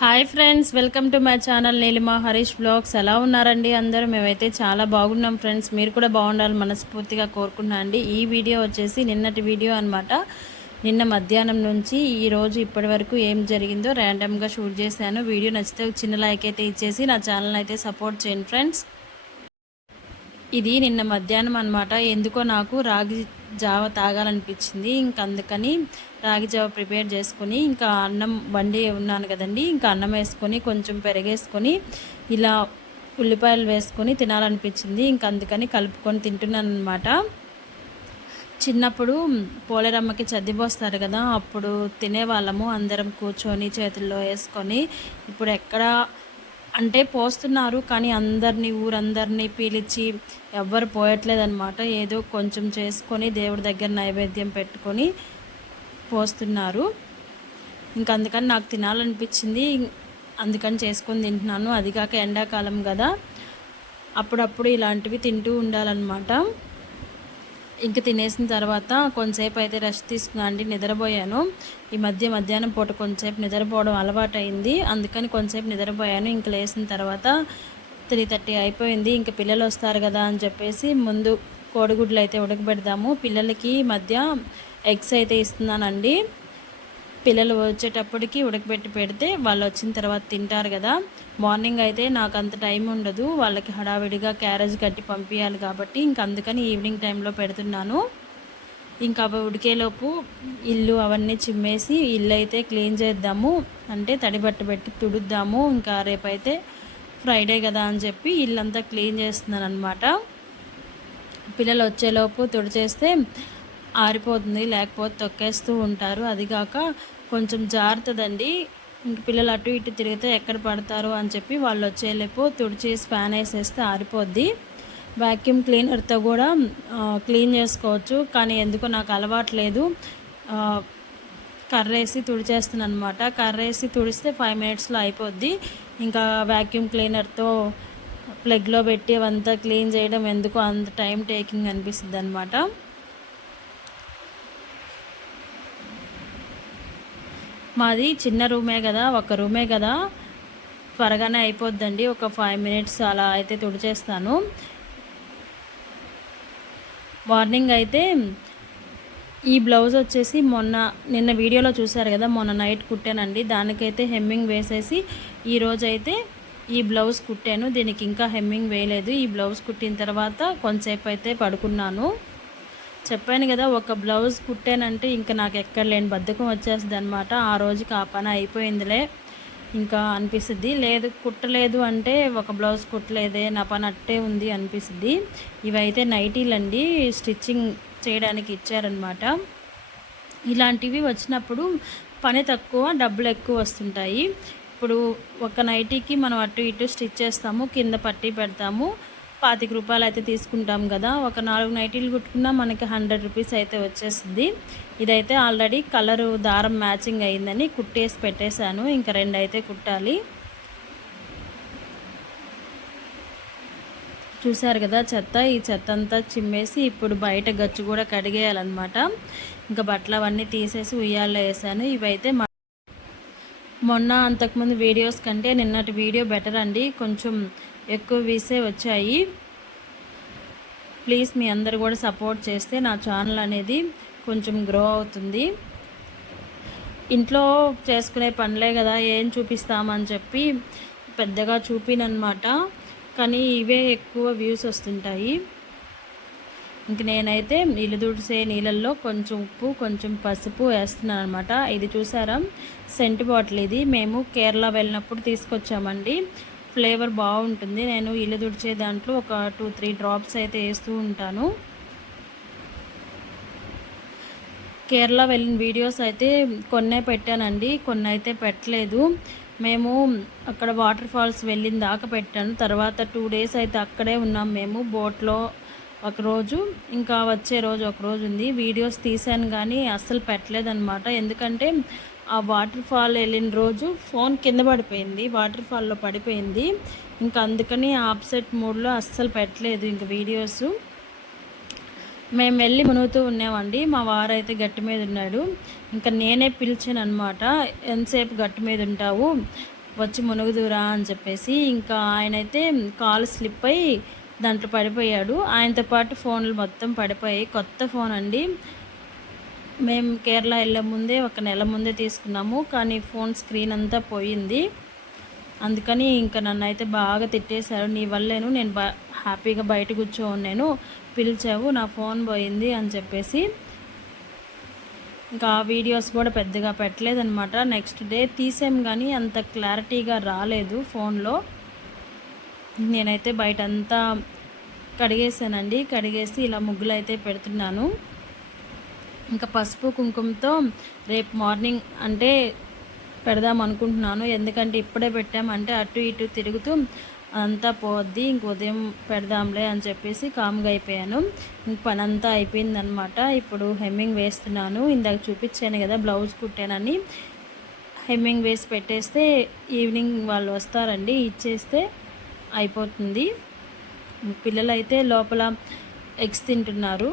Hi friends, welcome to my channel Neelima Harish blogs. ఎలా ఉన్నారండి అందరూ? మేమైతే చాలా బాగున్నాం ఫ్రెండ్స్. మీరు కూడా బాగుండాలి మనస్ఫూర్తిగా కోరుకున్నా అండి. ఈ వీడియో వచ్చేసి నిన్నటి వీడియో అనమాట. నిన్న మధ్యాహ్నం నుంచి ఈ రోజు ఇప్పటి వరకు ఏం జరిగిందో ర్యాండమ్గా షూట్ చేశాను. వీడియో నచ్చితే ఒక చిన్న లైక్ అయితే ఇచ్చేసి నా ఛానల్ అయితే సపోర్ట్ చేయండి ఫ్రెండ్స్. ఇది నిన్న మధ్యాహ్నం అనమాట. ఎందుకో నాకు రాగి జావ తాగాలనిపించింది. ఇంకా అందుకని రాగి జావ ప్రిపేర్ చేసుకొని ఇంకా అన్నం వండి ఉన్నాను కదండి. ఇంకా అన్నం వేసుకొని కొంచెం పెరిగేసుకొని ఇలా ఉల్లిపాయలు వేసుకొని తినాలనిపించింది. ఇంకా అందుకని కలుపుకొని తింటున్నాను అనమాట. చిన్నప్పుడు పోలేరమ్మకి చద్దిపోస్తారు కదా, అప్పుడు తినేవాళ్ళము అందరం కూర్చొని చేతుల్లో వేసుకొని. ఇప్పుడు ఎక్కడ అంటే పోస్తున్నారు, కానీ ఊరందరినీ పిలిచి ఎవ్వరు పోయట్లేదన్నమాట. ఏదో కొంచెం చేసుకొని దేవుడి దగ్గర నైవేద్యం పెట్టుకొని పోస్తున్నారు. ఇంకా అందుకని నాకు తినాలనిపించింది, అందుకని చేసుకొని తింటున్నాను. అది కాక ఎండాకాలం కదా, అప్పుడప్పుడు ఇలాంటివి తింటూ ఉండాలన్నమాట. ఇంక తినేసిన తర్వాత కొంతసేపు అయితే రెస్ట్ తీసుకున్నా అండి, నిద్రపోయాను. ఈ మధ్యాహ్నం పూట కొంతసేపు నిద్రపోవడం అలవాటైంది, అందుకని కొంతసేపు నిద్రపోయాను. ఇంక లేచిన తర్వాత 3:30 అయిపోయింది. ఇంక పిల్లలు వస్తారు కదా అని చెప్పేసి ముందు కోడిగుడ్లు అయితే ఉడకబెడదాము. పిల్లలకి మధ్య ఎగ్స్ అయితే ఇస్తున్నానండి. పిల్లలు వచ్చేటప్పటికి ఉడకబెట్టి పెడితే వాళ్ళు వచ్చిన తర్వాత తింటారు కదా. మార్నింగ్ అయితే నాకు అంత టైం ఉండదు, వాళ్ళకి హడావిడిగా క్యారేజ్ కట్టి పంపించాలి కాబట్టి ఇంక అందుకని ఈవినింగ్ టైంలో పెడుతున్నాను. ఇంకా అవి ఉడికేలోపు ఇల్లు అవన్నీ చిమ్మేసి ఇల్లు అయితే క్లీన్ చేద్దాము, అంటే తడి బట్ట పెట్టి తుడుద్దాము. ఇంకా రేపైతే ఫ్రైడే కదా అని చెప్పి ఇల్లంతా క్లీన్ చేస్తున్నాను అనమాట. పిల్లలు వచ్చేలోపు తుడిచేస్తే ఆరిపోతుంది, లేకపోతే తొక్కేస్తూ ఉంటారు. అదిగాక కొంచెం జారుతుందండి. ఇంక పిల్లలు అటు ఇటు తిరిగితే ఎక్కడ పడతారు అని చెప్పి వాళ్ళు వచ్చేలోపు తుడిచేసి ఫ్యాన్ వేసేస్తే ఆరిపోద్ది. వ్యాక్యూమ్ క్లీనర్తో కూడా క్లీన్ చేసుకోవచ్చు, కానీ ఎందుకో నాకు అలవాట్లేదు. కర్రేసి తుడిచేస్తున్నాను అనమాట. కర్రేసి తుడిస్తే 5 మినిట్స్లో అయిపోద్ది. ఇంకా వ్యాక్యూమ్ క్లీనర్తో ప్లగ్లో పెట్టి అవంతా క్లీన్ చేయడం ఎందుకో అంత టైం టేకింగ్ అనిపిస్తుంది అనమాట. మాది చిన్న రూమే కదా, ఒక రూమే కదా, త్వరగానే అయిపోద్దండి. ఒక 5 మినిట్స్ అలా అయితే తుడిచేస్తాను. మార్నింగ్ అయితే ఈ బ్లౌజ్ వచ్చేసి నిన్న వీడియోలో చూసారు కదా, మొన్న నైట్ కుట్టానండి. దానికైతే హెమ్మింగ్ వేసేసి ఈరోజైతే ఈ బ్లౌజ్ కుట్టాను. దీనికి ఇంకా హెమ్మింగ్ వేయలేదు. ఈ బ్లౌజ్ కుట్టిన తర్వాత కొంతసేపు అయితే పడుకున్నాను. చెప్పాను కదా, ఒక బ్లౌజ్ కుట్టానంటే ఇంకా నాకు ఎక్కడ లేని బద్ధకం వచ్చేస్తుంది అనమాట. ఆ రోజుకి ఆ పని అయిపోయిందిలే ఇంకా అనిపిస్తుంది. లేదు కుట్టలేదు అంటే ఒక బ్లౌజ్ కుట్టలేదే, నా పని అట్టే ఉంది అనిపిస్తుంది. ఇవైతే నైటీలండి, స్టిచ్చింగ్ చేయడానికి ఇచ్చారనమాట. ఇలాంటివి వచ్చినప్పుడు పని తక్కువ, డబ్బులు ఎక్కువ వస్తుంటాయి. ఇప్పుడు ఒక నైటీకి మనం అటు ఇటు స్టిచ్ చేస్తాము, కింద పట్టీ పెడతాము, 25 రూపాయలు అయితే తీసుకుంటాం కదా. ఒక 4 నైటీలు కుట్టుకున్నా మనకి 100 రూపీస్ అయితే వచ్చేస్తుంది. ఇదైతే ఆల్రెడీ కలరు దారం మ్యాచింగ్ అయిందని కుట్టేసి పెట్టేశాను. ఇంకా 2 అయితే కుట్టాలి. చూసారు కదా చెత్త, ఈ చెత్త అంతా చిమ్మేసి ఇప్పుడు బయట గచ్చు కూడా కడిగేయాలన్నమాట. ఇంకా బట్టలు అవన్నీ తీసేసి ఉయ్యాల్లో వేసాను. ఇవైతే మొన్న అంతకుముందు వీడియోస్ కంటే నిన్నటి వీడియో బెటర్ అండి, కొంచెం ఎక్కువ వ్యూసే వచ్చాయి. ప్లీజ్ మీ అందరు కూడా సపోర్ట్ చేస్తే నా ఛానల్ అనేది కొంచెం గ్రో అవుతుంది. ఇంట్లో చేసుకునే పనులే కదా, ఏం చూపిస్తామని చెప్పి పెద్దగా చూపినమాట, కానీ ఇవే ఎక్కువ వ్యూస్ వస్తుంటాయి. ఇంక నేనైతే నీళ్ళు తుడిసే నీళ్ళల్లో కొంచెం ఉప్పు కొంచెం పసుపు వేస్తున్నాను అనమాట. ఇది చూసారా, సెంట్ బాటిల్. ఇది మేము కేరళ వెళ్ళినప్పుడు తీసుకొచ్చామండి. ఫ్లేవర్ బాగుంటుంది. నేను ఇల్లు తుడిచే దాంట్లో ఒక 2-3 డ్రాప్స్ అయితే వేస్తూ ఉంటాను. కేరళ వెళ్ళిన వీడియోస్ అయితే కొన్నే పెట్టానండి, కొన్ని అయితే పెట్టలేదు. మేము అక్కడ వాటర్ ఫాల్స్ వెళ్ళిన దాకా పెట్టాను. తర్వాత 2 డేస్ అయితే అక్కడే ఉన్నాం మేము బోట్లో ఒకరోజు, ఇంకా వచ్చే రోజు ఒకరోజు ఉంది. వీడియోస్ తీసాను కానీ అస్సలు పెట్టలేదన్నమాట. ఎందుకంటే ఆ వాటర్ ఫాల్ వెళ్ళిన రోజు ఫోన్ కింద పడిపోయింది, వాటర్ ఫాల్లో పడిపోయింది. ఇంకా అందుకని ఆప్సెట్ మూడ్లో అస్సలు పెట్టలేదు ఇంక వీడియోస్. మేము వెళ్ళి మునుగుతూ ఉన్నామండి. మా వారైతే గట్టి మీద ఉన్నాడు. ఇంకా నేనే పిలిచాను అనమాట, ఎంతసేపు గట్టి మీద ఉంటావు, వచ్చి మునుగుదురా అని చెప్పేసి. ఇంకా ఆయనైతే కాలు స్లిప్ అయ్యి దాంట్లో పడిపోయాడు. ఆయనతో పాటు ఫోన్లు మొత్తం పడిపోయాయి. కొత్త ఫోన్ అండి. మేము కేరళ వెళ్ళే ముందే ఒక నెల ముందే తీసుకున్నాము. కానీ ఫోన్ స్క్రీన్ అంతా పోయింది. అందుకని ఇంకా నన్నైతే బాగా తిట్టేశారు. నీ వల్లేను నేను హ్యాపీగా బయట కూర్చోన్నాను, పిలిచావు, నా ఫోన్ పోయింది అని చెప్పేసి. ఇంకా ఆ వీడియోస్ కూడా పెద్దగా పెట్టలేదన్నమాట. నెక్స్ట్ డే తీసాం కానీ అంత క్లారిటీగా రాలేదు ఫోన్లో. నేనైతే బయట అంతా కడిగేసానండి. కడిగేసి ఇలా ముగ్గులు అయితే పెడుతున్నాను. ఇంకా పసుపు కుంకుమతో రేపు మార్నింగ్ అంటే పెడదాం అనుకుంటున్నాను. ఎందుకంటే ఇప్పుడే పెట్టామంటే అటు ఇటు తిరుగుతూ అంతా పోద్ది. ఇంక ఉదయం పెడదాంలే అని చెప్పేసి కామ్గా అయిపోయాను. ఇంక పని అంతా అయిపోయిందనమాట. ఇప్పుడు హెమ్మింగ్ వేస్తున్నాను. ఇందాక చూపించాను కదా బ్లౌజ్ కుట్టానని. హెమ్మింగ్ వేసి పెట్టేస్తే ఈవినింగ్ వాళ్ళు వస్తారండి, ఇచ్చేస్తే అయిపోతుంది. పిల్లలు అయితే లోపల ఎగ్స్ తింటున్నారు.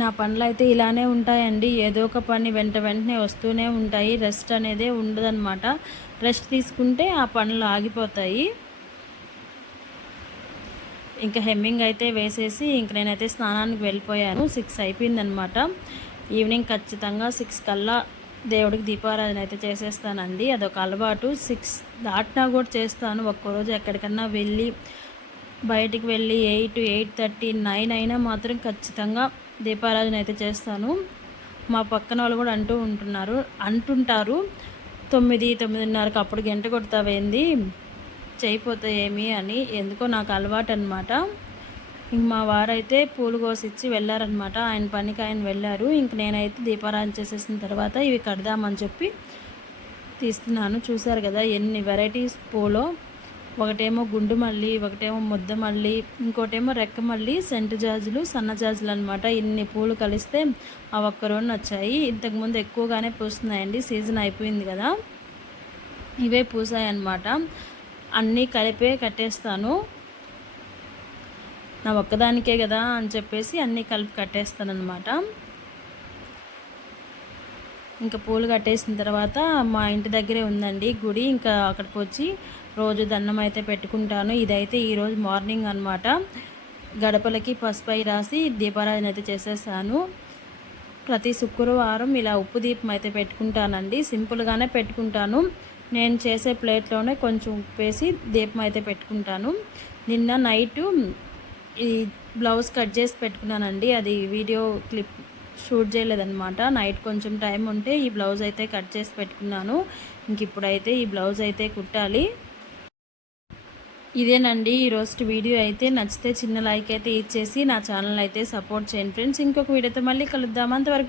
నా పనులు అయితే ఇలానే ఉంటాయండి. ఏదో ఒక పని వెంటనే వస్తూనే ఉంటాయి. రెస్ట్ అనేదే ఉండదన్నమాట. రెస్ట్ తీసుకుంటే ఆ పనులు ఆగిపోతాయి. ఇంకా హెమ్మింగ్ అయితే వేసేసి ఇంక నేనైతే స్నానానికి వెళ్ళిపోయాను. 6 అయిపోయిందనమాట. ఈవినింగ్ ఖచ్చితంగా 6 కల్లా దేవుడికి దీపారాధన అయితే చేసేస్తానండి. అదొక అలవాటు. 6 దాటినా కూడా చేస్తాను. ఒక్కరోజు ఎక్కడికన్నా వెళ్ళి బయటికి వెళ్ళి 8, 8:30, 9 అయినా మాత్రం ఖచ్చితంగా దీపారాధన అయితే చేస్తాను. మా పక్కన వాళ్ళు కూడా అంటుంటారు 9, 9:30కి అప్పుడు గంట కొడతావేంది, చేయిపోతే ఏమి అని. ఎందుకో నాకు అలవాటు అనమాట. ఇంక మా వారైతే పూలు కోసిచ్చి వెళ్ళారనమాట. ఆయన పనికి ఆయన వెళ్ళారు. ఇంక నేనైతే దీపారాధన చేసేసిన తర్వాత ఇవి కడదామని చెప్పి తీస్తున్నాను. చూసారు కదా ఎన్ని వెరైటీస్ పూలో. ఒకటేమో గుండు మల్లి, ఒకటేమో ముద్ద మల్లి, ఇంకోటేమో రెక్క మల్లి, సెంటు జాజులు, సన్న జాజులు అనమాట. ఇన్ని పూలు కలిస్తే ఆ ఒక్క రోజున వచ్చాయి. ఇంతకుముందు ఎక్కువగానే పూస్తున్నాయండి. సీజన్ అయిపోయింది కదా, ఇవే పూసాయి అన్నమాట. అన్నీ కలిపే కట్టేస్తాను. నా ఒక్కదానికే కదా అని చెప్పేసి అన్నీ కలిపి కట్టేస్తాను అనమాట. ఇంకా పూలు కట్టేసిన తర్వాత మా ఇంటి దగ్గరే ఉందండి గుడి. ఇంకా అక్కడికి వచ్చి రోజు దండం అయితే పెట్టుకుంటాను. ఇదైతే ఈరోజు మార్నింగ్ అనమాట. గడపలకి పసుపై రాసి దీపారాధన అయితే చేసేసాను. ప్రతి శుక్రవారం ఇలా ఉప్పు దీపం అయితే పెట్టుకుంటానండి. సింపుల్గానే పెట్టుకుంటాను. నేను చేసే ప్లేట్లోనే కొంచెం ఉప్పు వేసి దీపం అయితే పెట్టుకుంటాను. నిన్న నైటు ఈ బ్లౌజ్ కట్ చేసి పెట్టుకున్నానండి. అది వీడియో క్లిప్ షూట్ చేయలేదన్నమాట. నైట్ కొంచెం టైం ఉంటే ఈ బ్లౌజ్ అయితే కట్ చేసి పెట్టుకున్నాను. ఇంక ఇప్పుడైతే ఈ బ్లౌజ్ అయితే కుట్టాలి. ఇదేనండి ఈరోజు వీడియో అయితే. నచ్చితే చిన్న లైక్ అయితే ఇచ్చేసి నా ఛానల్ అయితే సపోర్ట్ చేయండి ఫ్రెండ్స్. ఇంకొక వీడియోతో మళ్ళీ కలుద్దాం. అంతవరకు